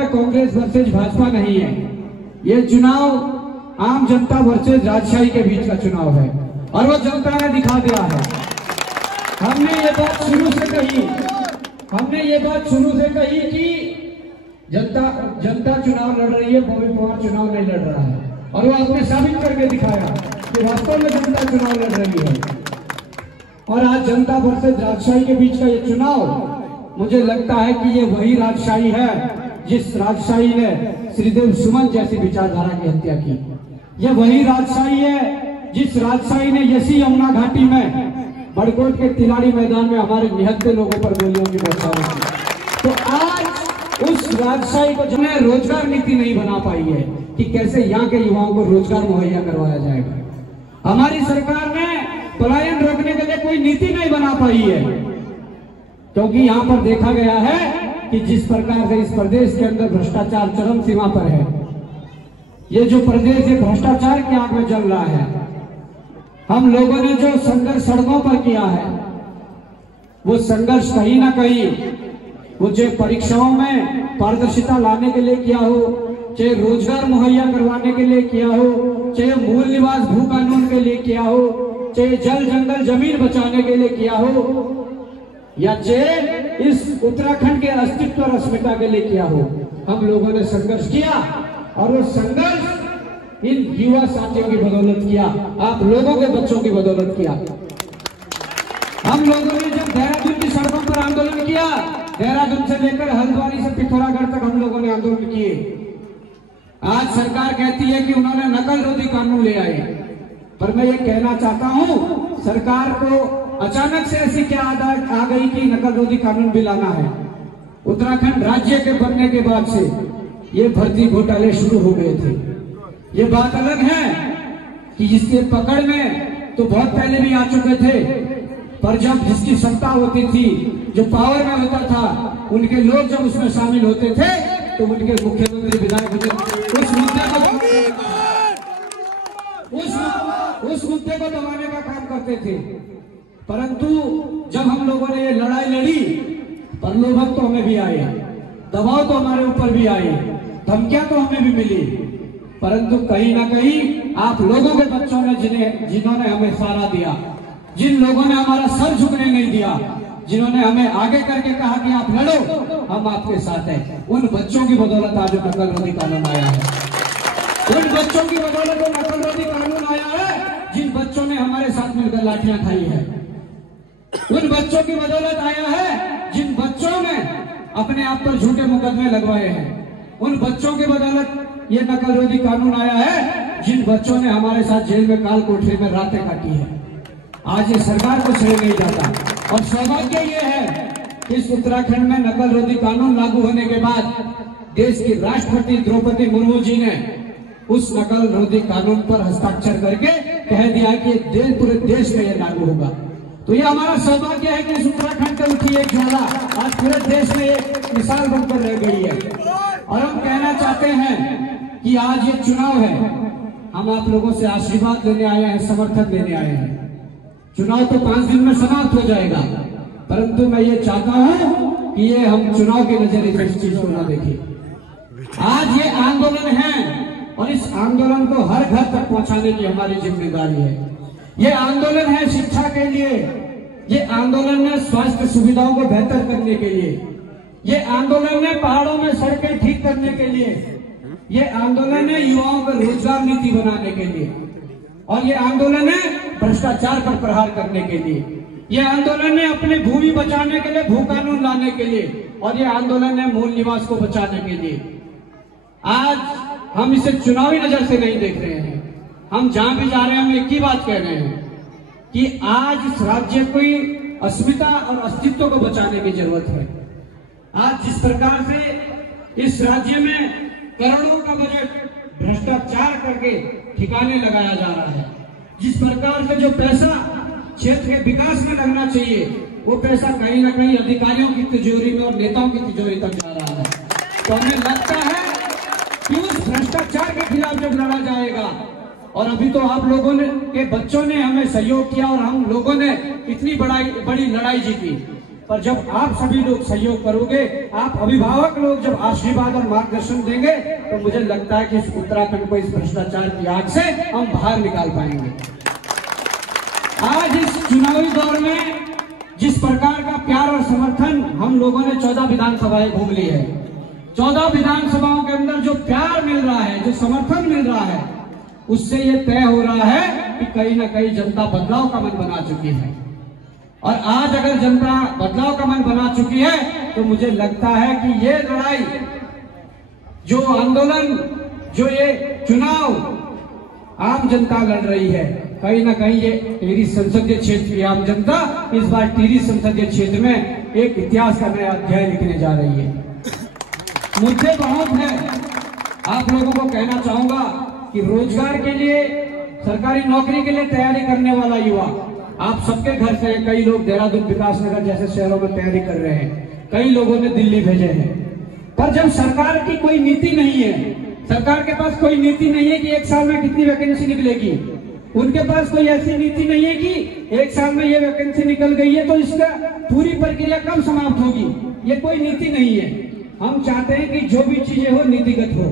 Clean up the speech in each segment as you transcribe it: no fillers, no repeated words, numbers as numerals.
में कांग्रेस वर्सेज भाजपा नहीं है, ये चुनाव आम जनता वर्सेज राजशाही के बीच का चुनाव है और वो जनता ने दिखा दिया है। हमने ये बात शुरू से कही कि जनता चुनाव लड़ रही है, बॉबी पवार चुनाव नहीं लड़ रहा है, और वो आपने साबित करके दिखाया कि वास्तव में जनता चुनाव लड़ रही है। और आज जनता वर्सेज राजशाही के बीच का ये चुनाव, मुझे लगता है कि ये वही राजशाही है जिस राजशाही ने श्रीदेव सुमन जैसी विचारधारा की हत्या की। ये वही राजशाही है जिस राजशाही ने यसी यमुना घाटी में बड़कोट के तिलाड़ी मैदान में हमारे निहत्थे लोगों पर गोलियों की बरसात की। तो आज उस राजशाही को जिन्हें रोजगार नीति नहीं बना पाई है कि कैसे यहाँ के युवाओं को रोजगार मुहैया करवाया जाएगा। हमारी सरकार ने पलायन रोकने के लिए कोई नीति नहीं बना पाई है, क्योंकि यहाँ पर देखा गया है कि जिस प्रकार से इस प्रदेश के अंदर भ्रष्टाचार चरम सीमा पर है, ये जो प्रदेश है भ्रष्टाचार की आग में जल रहा है। हम लोगों ने जो संघर्ष सड़कों पर किया है, वो संघर्ष कहीं ना कहीं वो चाहे परीक्षाओं में पारदर्शिता लाने के लिए किया हो, चाहे रोजगार मुहैया करवाने के लिए किया हो, चाहे मूल निवास भू कानून के लिए किया हो, चाहे जल जंगल जमीन बचाने के लिए किया हो, या चाहे इस उत्तराखंड के अस्तित्व और अस्मिता के लिए किया हो, हम लोगों ने संघर्ष किया। और वो संघर्ष इन युवा साथियों की बदौलत किया, आप लोगों के बच्चों की बदौलत किया। हम लोगों ने जब देहरादून की सड़कों पर आंदोलन किया, देहरादून से लेकर हल्द्वानी से पिथौरागढ़ तक हम लोगों ने आंदोलन किए। आज सरकार कहती है कि उन्होंने नकल रोधी कानून ले आए, पर मैं ये कहना चाहता हूं, सरकार को अचानक से ऐसी क्या आदत आ गई कि नकल रोधी कानून भी लाना है। उत्तराखंड राज्य के बनने के बाद से ये भर्ती घोटाले शुरू हो गए थे। ये बात अलग है कि जिसके पकड़ में तो बहुत पहले भी आ चुके थे, पर जब जिसकी सत्ता होती थी, जो पावर में होता था, उनके लोग जब उसमें शामिल होते थे तो उनके मुख्यमंत्री विधायक उस मुद्दे को दबाने का काम करते थे। परंतु जब हम लोगों ने ये लड़ाई लड़ी, प्रलोभन तो हमें भी आए, दबाव तो हमारे ऊपर भी आए, धमकियां तो हमें भी मिली, परंतु कहीं ना कहीं आप लोगों के बच्चों ने जिन्होंने हमें सहारा दिया, जिन लोगों ने हमारा सर झुकने नहीं दिया, जिन्होंने हमें आगे करके कहा कि आप लड़ो, हम आपके साथ हैं, उन बच्चों की बदौलत आज नकल रोधी कानून आया है। उन बच्चों की बदौलत नकल रोधी कानून आया है जिन बच्चों ने हमारे साथ मिलकर लाठियां खाई है। उन बच्चों की बदौलत आया है जिन बच्चों ने अपने आप पर झूठे मुकदमे लगवाए हैं। उन बच्चों की बदौलत ये नकल रोधी कानून आया है जिन बच्चों ने हमारे साथ जेल में काल कोठरी में रातें काटी है। आज ये सरकार को सही नहीं जाता, और सौभाग्य ये है कि इस उत्तराखंड में नकल रोधी कानून लागू होने के बाद देश की राष्ट्रपति द्रौपदी मुर्मू जी ने उस नकल रोधी कानून पर हस्ताक्षर करके कह दिया कि पूरे देश में यह लागू होगा। तो ये हमारा सौभाग्य है कि इस उत्तराखंड से उठी एक ज्वाला आज पूरे देश में एक मिसाल बनकर रह गई है। और हम कहना चाहते हैं कि आज ये चुनाव है, हम आप लोगों से आशीर्वाद लेने आए हैं, समर्थन लेने आए हैं। चुनाव तो 5 दिन में समाप्त हो जाएगा, परंतु मैं ये चाहता हूं कि ये हम चुनाव के नजरिए से इस चीज को न देखें। आज ये आंदोलन है और इस आंदोलन को हर घर तक पहुंचाने की हमारी जिम्मेदारी है। ये आंदोलन है शिक्षा के लिए, ये आंदोलन है स्वास्थ्य सुविधाओं को बेहतर करने के लिए, ये आंदोलन है पहाड़ों में सड़कें ठीक करने के लिए, ये आंदोलन है युवाओं को रोजगार नीति बनाने के लिए, और ये आंदोलन है भ्रष्टाचार पर प्रहार करने के लिए, ये आंदोलन है अपनी भूमि बचाने के लिए, भू कानून लाने के लिए, और ये आंदोलन है मूल निवास को बचाने के लिए। आज हम इसे चुनावी नजर से नहीं देख रहे हैं, हम जहां भी जा रहे हैं हम एक ही बात कह रहे हैं कि आज इस राज्य की अस्मिता और अस्तित्व को बचाने की जरूरत है। आज जिस प्रकार से इस राज्य में करोड़ों का बजट भ्रष्टाचार करके ठिकाने लगाया जा रहा है, जिस प्रकार से जो पैसा क्षेत्र के विकास में लगना चाहिए वो पैसा कहीं ना कहीं अधिकारियों की तिजोरी में और नेताओं की तिजोरी तक जा रहा है, तो हमें लगता है कि उस भ्रष्टाचार के खिलाफ जब लड़ा जाएगा, और अभी तो आप लोगों ने के बच्चों ने हमें सहयोग किया और हम लोगों ने इतनी बड़ी लड़ाई जीती, पर जब आप सभी लोग सहयोग करोगे, आप अभिभावक लोग जब आशीर्वाद और मार्गदर्शन देंगे, तो मुझे लगता है कि इस उत्तराखंड को इस भ्रष्टाचार की आग से हम बाहर निकाल पाएंगे। आज इस चुनावी दौर में जिस प्रकार का प्यार और समर्थन हम लोगों ने 14 विधानसभाएं घूम ली है, 14 विधानसभाओं के अंदर जो प्यार मिल रहा है, जो समर्थन मिल रहा है, उससे ये तय हो रहा है कि कहीं ना कहीं जनता बदलाव का मन बना चुकी है। और आज अगर जनता बदलाव का मन बना चुकी है, तो मुझे लगता है कि ये लड़ाई, जो आंदोलन, जो ये चुनाव आम जनता लड़ रही है, कहीं ना कहीं ये टिहरी संसदीय क्षेत्र की आम जनता इस बार टिहरी संसदीय क्षेत्र में एक इतिहास का नया अध्याय लिखने जा रही है। मुद्दे बहुत है। आप लोगों को कहना चाहूंगा कि रोजगार के लिए, सरकारी नौकरी के लिए तैयारी करने वाला युवा, आप सबके घर से, कई लोग देहरादून, विकासनगर जैसे शहरों में तैयारी कर रहे हैं, कई लोगों ने दिल्ली भेजे हैं। पर जब सरकार की कोई नीति नहीं है, सरकार के पास कोई नीति नहीं है कि एक साल में कितनी वैकेंसी निकलेगी, उनके पास कोई ऐसी नीति नहीं है कि एक साल में ये वैकेंसी निकल गई है तो इसका पूरी प्रक्रिया कब समाप्त होगी, ये कोई नीति नहीं है। हम चाहते हैं कि जो भी चीजें हो नीतिगत हो,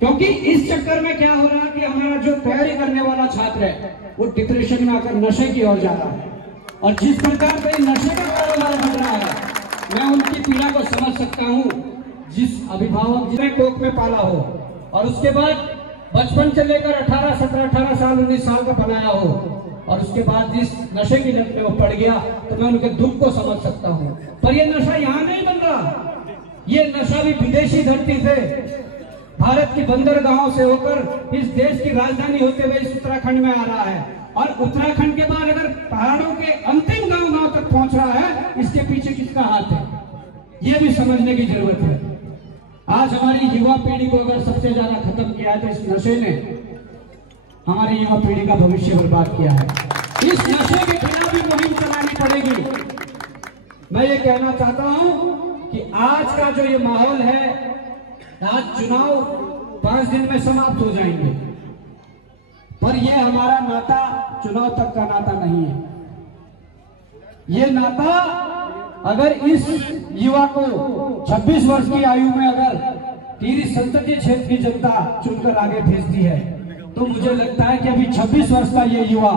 क्योंकि इस चक्कर में क्या हो रहा है कि हमारा जो तैयारी करने वाला छात्र है वो डिप्रेशन में आकर नशे की ओर जा रहा है। और जिस प्रकार से नशे का कारोबार बढ़ रहा है, मैं उनकी पीड़ा को समझ सकता हूँ। जिस अभिभावक जिन्हें कोख में पाला हो और उसके बाद बचपन से लेकर 18 साल 19 साल का बनाया हो, और उसके बाद जिस नशे की लत में वो पड़ गया, तो मैं उनके दुख को समझ सकता हूँ। पर ये नशा यहाँ नहीं बन रहा, ये नशा भी विदेशी धरती से, भारत की बंदरगाहों से होकर इस देश की राजधानी होते हुए इस उत्तराखंड में आ रहा है। और उत्तराखंड के बाद अगर पहाड़ों के अंतिम गांव तक पहुंच रहा है, इसके पीछे किसका हाथ है, ये भी समझने की जरूरत है। आज हमारी युवा पीढ़ी को अगर सबसे ज्यादा खत्म किया है तो इस नशे ने हमारी युवा पीढ़ी का भविष्य बर्बाद किया है। इस नशे के खिलाफ भी मुहिम चलानी पड़ेगी। मैं ये कहना चाहता हूं कि आज का जो ये माहौल है, आज चुनाव 5 दिन में समाप्त हो जाएंगे, पर यह हमारा नाता चुनाव तक का नाता नहीं है। ये नाता अगर इस युवा को 26 वर्ष की आयु में अगर टिहरी संसदीय क्षेत्र की जनता चुनकर आगे भेजती है, तो मुझे लगता है कि अभी 26 वर्ष का ये युवा,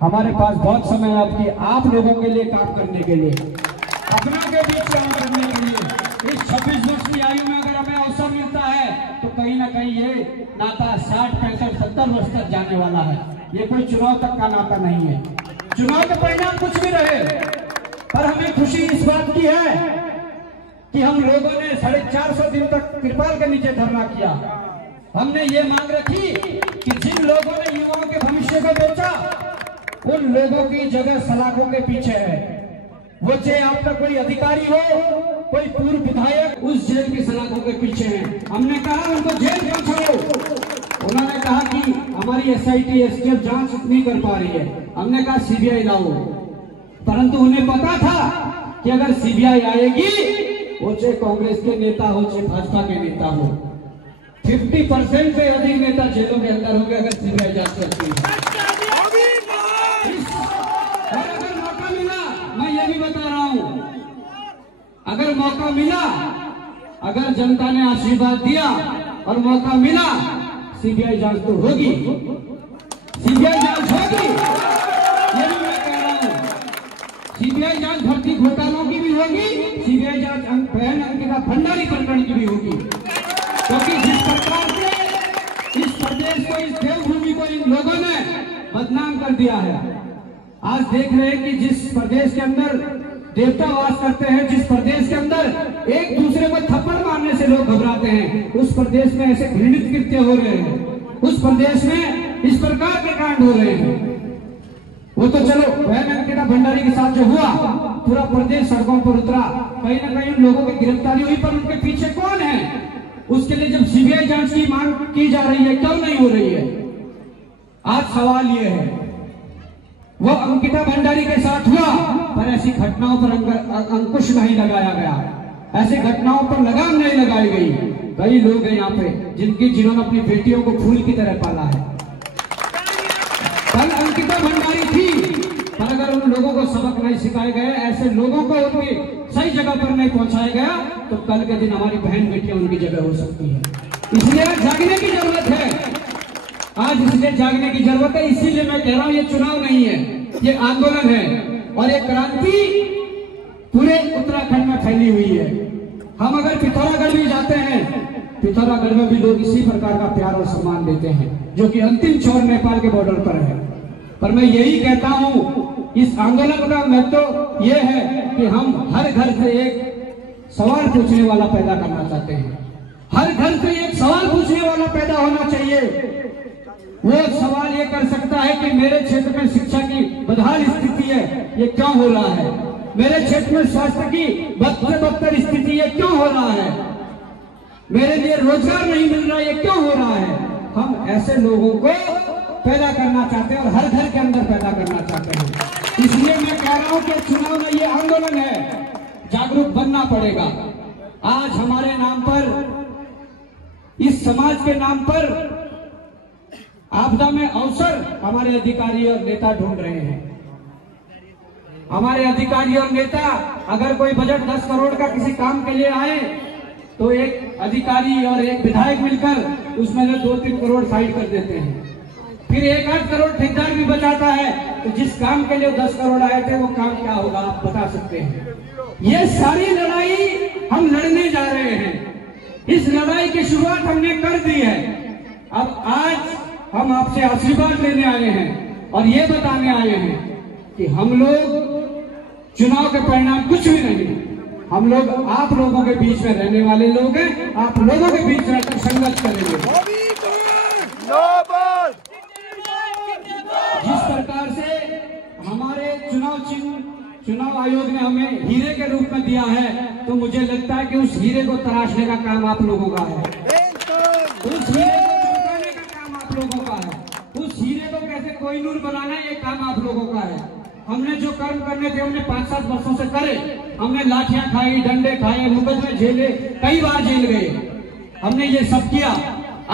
हमारे पास बहुत समय है आपकी, आप लोगों के लिए काम करने के लिए, अपनों के बीच काम करने के लिए। इस 26 वर्ष की आयु में अगर हमें अवसर मिलता है, तो कहीं ना कहीं ये नाता 60, 65, 70 वर्ष तक जाने वाला है। ये कोई चुनाव तक का नाता नहीं है। चुनाव के परिणाम कुछ भी रहे, पर हमें खुशी इस बात की है कि हम लोगों ने 450 दिन तक तिरपाल के नीचे धरना किया। हमने ये मांग रखी कि जिन लोगों ने युवाओं के भविष्य को बेचा, उन लोगों की जगह सलाखों के पीछे है। वो चाहे आपका कोई अधिकारी हो, कोई पूर्व विधायक, उस जेल की सलाखों के पीछे है। हमने कहा उनको जेल पहुंचाओ। उन्होंने कहा कि हमारी SIT STF जांच नहीं कर पा रही है। हमने कहा CBI लाओ, परंतु उन्हें पता था कि अगर CBI आएगी, वो चाहे कांग्रेस के नेता हो चाहे भाजपा के नेता हो, 50% से अधिक नेता जेलों के अंदर होंगे अगर CBI जांच करती है। और अगर मौका मिला, मैं ये भी बता रहा हूं, अगर मौका मिला, अगर जनता ने आशीर्वाद दिया और मौका मिला, CBI जांच तो होगी, CBI जांच होगी। ये भी मैं कह रहा हूं, CBI जांच भर्ती घोटालों की भी होगी, CBI जांच बहन अंकिता भंडारी प्रकरण की भी होगी। क्योंकि जिस प्रकार से इस प्रदेश को, इस देवभूमि को इन लोगों ने बदनाम कर दिया है, आज देख रहे हैं कि जिस प्रदेश के अंदर देवता वास करते हैं, जिस प्रदेश के अंदर एक दूसरे को थप्पड़ मारने से लोग घबराते हैं, उस प्रदेश में ऐसे घृणित कृत्य हो रहे हैं, उस प्रदेश में इस प्रकार के कांड हो रहे हैं। वो तो चलो बहन अंकिता भंडारी के साथ जो हुआ, पूरा प्रदेश सड़कों पर उतरा, कहीं ना कहीं उन लोगों की गिरफ्तारी हुई, पर उनके पीछे कौन है? उसके लिए जब CBI जांच की मांग की जा रही है, क्यों नहीं हो रही है? आज सवाल ये है, वो अंकिता भंडारी के साथ हुआ, पर ऐसी घटनाओं पर अंकुश नहीं लगाया गया, ऐसी घटनाओं पर लगाम नहीं लगाई गई। कई लोग हैं यहाँ पे जिन्होंने अपनी बेटियों को फूल की तरह पाला है। कल अंकिता भंडारी थी, पर अगर उन लोगों को सबक नहीं सिखाए गए, ऐसे लोगों को उनकी सही जगह पर नहीं पहुंचाया गया, तो कल के दिन हमारी बहन बेटियां उनकी जगह हो सकती है। इसलिए आज जागने की जरूरत है, आज इसलिए जागने की जरूरत है। इसीलिए मैं कह रहा हूं ये चुनाव नहीं है, ये आंदोलन है और ये क्रांति पूरे उत्तराखंड में फैली हुई है। हम अगर पिथौरागढ़ भी जाते हैं, पिथौरागढ़ में भी लोग इसी प्रकार का प्यार और सम्मान देते हैं, जो कि अंतिम छोर नेपाल के बॉर्डर पर है। पर मैं यही कहता हूं, इस आंदोलन का महत्व यह है कि हम हर घर से एक सवाल पूछने वाला पैदा करना चाहते हैं। हर घर से एक सवाल पूछने वाला पैदा होना चाहिए। वो सवाल ये कर सकता है कि मेरे क्षेत्र में शिक्षा की बदहाल स्थिति है, ये क्यों हो रहा है? मेरे क्षेत्र में स्वास्थ्य की बदतर स्थिति है, क्यों हो रहा है? मेरे लिए रोजगार नहीं मिल रहा, ये क्यों हो रहा है? हम ऐसे लोगों को पैदा करना चाहते हैं और हर घर के अंदर पैदा करना चाहते हैं। इसलिए मैं कह रहा हूं कि चुनाव में ये आंदोलन है, जागरूक बनना पड़ेगा। आज हमारे नाम पर, इस समाज के नाम पर आपदा में अवसर हमारे अधिकारी और नेता ढूंढ रहे हैं। हमारे अधिकारी और नेता अगर कोई बजट 10 करोड़ का किसी काम के लिए आए, तो एक अधिकारी और एक विधायक मिलकर उसमें से 2-3 करोड़ साइड कर देते हैं। फिर 1-8 करोड़ ठेकेदार भी बचाता है, तो जिस काम के लिए 10 करोड़ आए थे वो काम क्या होगा आप बता सकते हैं। ये सारी लड़ाई हम लड़ने जा रहे हैं। इस लड़ाई की शुरुआत हमने कर दी है। अब आज हम आपसे आशीर्वाद लेने आए हैं और ये बताने आए हैं कि हम लोग चुनाव के परिणाम कुछ भी नहीं, हम लोग आप लोगों के बीच में रहने वाले लोग हैं। आप लोगों के बीच रहकर संघर्ष करेंगे। जिस प्रकार से हमारे चुनाव आयोग ने हमें हीरे के रूप में दिया है, तो मुझे लगता है कि उस हीरे को तराशने का काम आप लोगों का है, उस हीरे को चमकाने का काम आप लोगों का है, उस हीरे को कैसे कोहिनूर बनाना ये काम आप लोगों का है। हमने जो कर्म करने थे हमने 5-7 वर्षों से करे। हमने लाठियां खाई, डंडे खाए, मुकदमे झेले, कई बार जेल गए, हमने ये सब किया।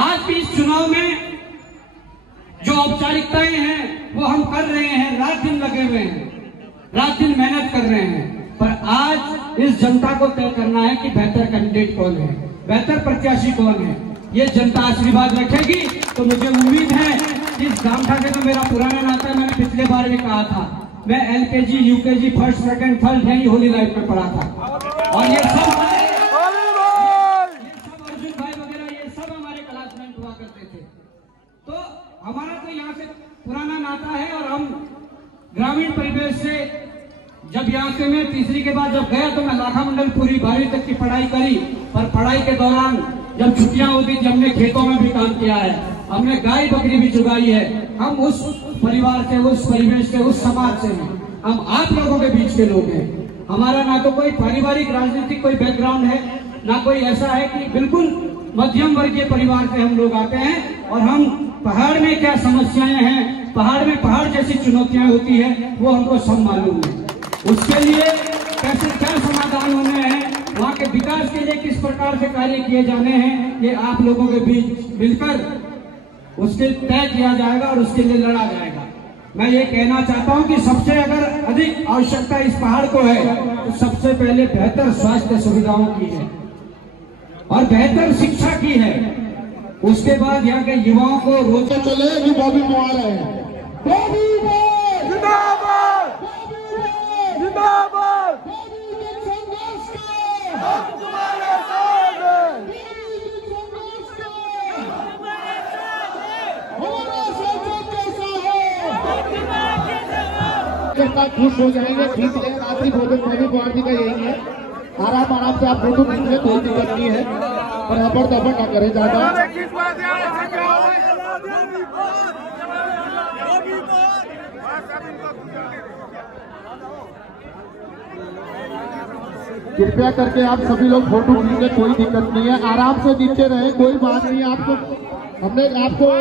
आज भी इस चुनाव में जो औपचारिकताएं हैं वो हम कर रहे हैं, रात दिन लगे हुए हैं, रात दिन मेहनत कर रहे हैं। पर आज इस जनता को तय करना है कि बेहतर कैंडिडेट कौन है, बेहतर प्रत्याशी कौन है। ये जनता आशीर्वाद रखेगी तो मुझे उम्मीद है कि इस गांव से तो मेरा पुराना नाता है। मैंने पिछले बार भी कहा था, मैं LKG, UKG, first, second, third यही होली लाइफ में पढ़ा था और ये सब अर्जुन भाई वगैरह ये सब हमारे क्लासमेट हुआ करते थे। तो हमारा तो यहाँ से पुराना नाता है और हम ग्रामीण परिवेश से, जब यहाँ से मैं तीसरी के बाद जब गया तो मैं लाखा मंडल पूरी 12वीं तक की पढ़ाई करी। पर पढ़ाई के दौरान जब छुट्टियां होती थी हमने खेतों में भी काम किया है, हमने गाय बकरी भी चुगाई है। हम उस परिवार से, उस परिवेश से, उस समाज से हैं। हम आप लोगों के बीच के लोग हैं। हमारा ना तो कोई पारिवारिक राजनीतिक कोई बैकग्राउंड है, ना कोई ऐसा है कि बिल्कुल मध्यम वर्गीय परिवार से हम लोग आते हैं। और हम पहाड़ में क्या समस्याएं हैं, पहाड़ में पहाड़ जैसी चुनौतियां होती है वो हमको सब मालूम है। उसके लिए कैसे क्या समाधान होने हैं, वहाँ के विकास के लिए किस प्रकार से कार्य किए जाने हैं, ये आप लोगों के बीच मिलकर उसके तय किया जाएगा और उसके लिए लड़ा जाएगा। मैं ये कहना चाहता हूं कि सबसे अगर अधिक आवश्यकता इस पहाड़ को है तो सबसे पहले बेहतर स्वास्थ्य सुविधाओं की है और बेहतर शिक्षा की है। उसके बाद यहाँ के युवाओं को रोजगार चले भी बॉबी मोहर है। खुश हो जाएंगे, ठीक है। रात्रि भोजन बॉबी मोहर जी का यही है, आराम से आप फोटो खींचे, कोई दिक्कत नहीं है, और अबर दबर ना करे ज्यादा। कृपया करके आप सभी लोग फोटो खींचे, कोई दिक्कत नहीं है, आराम से नीचे रहे, कोई बात नहीं। आपको हमने आपको